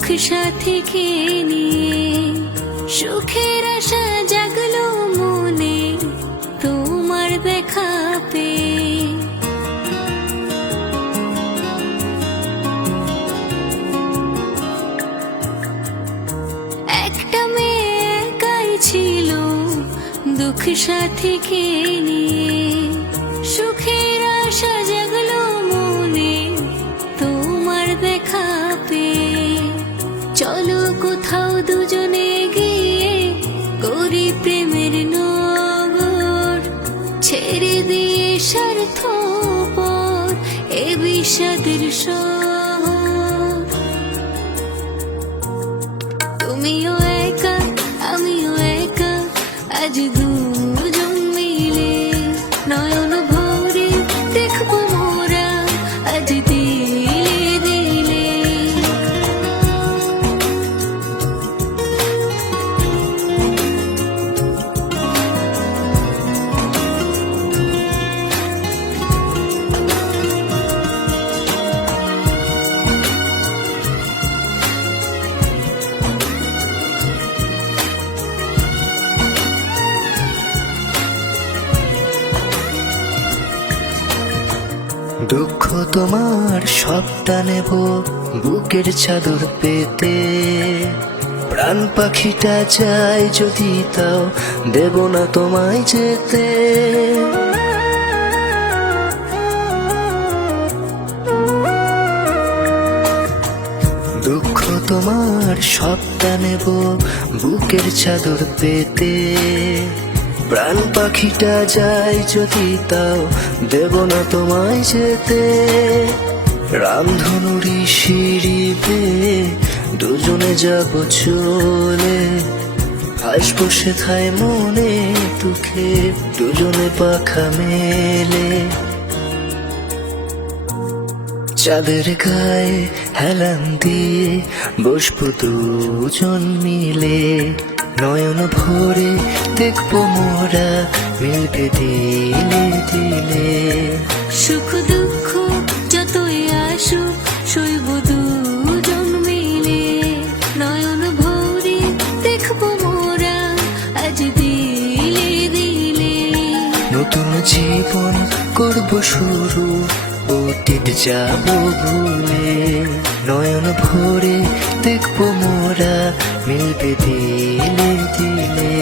দুঃখ সাথীকে নিয়ে সুখের আশা জাগলো মনে তোমার দেখা পেয়ে। একটা মেয়ে একাই ছিল দুঃখ সাথীকে নিয়ে সুখের আশা জাগলো মনে তোমার দেখা পেয়ে। চলো কোথাও দুজনে গিয়ে করি প্রেমের নগর, ছেড়ে দিয়ে স্বার্থপর এ বিষাদের শহর। তুমিও একা আমিও একা আজ দুজন মিলে নয়ন ভরে দেখবো মোরা আজ দিলে দিলে। দুঃখ তোমার সবটা নেব বুকের চাদর পেতে, প্রাণ পাখিটা চাই যদি তাও দেব না তোমায় যেতে। দুঃখ তোমার সবটা নেব বুকের চাদর পেতে, প্রাণ পাখিটা যায় যদি তাও দেব না তোমায় যেতে। রামধনুরি সিঁড়ি বেয়ে দুজনে যাব চলে, আসবো সেথায় মনে দুঃখে দুজনে পাখা মেলে। চাঁদের গায়ে হেলান দিয়ে বসবো দুজন মিলে, নয়ন ভরে দেখবো মোরা মিলবে দিলে দিলে। সুখ দুঃখ যতই আসুক সইব দুজন মিলে, নয়ন ভরে দেখবো মোরা আজ দিলে দিলে। নতুন জীবন করব শুরু অতীত যাব ভুলে, নয়ন ভরে দেখবো মোরা মিলবে দিলে দিলে।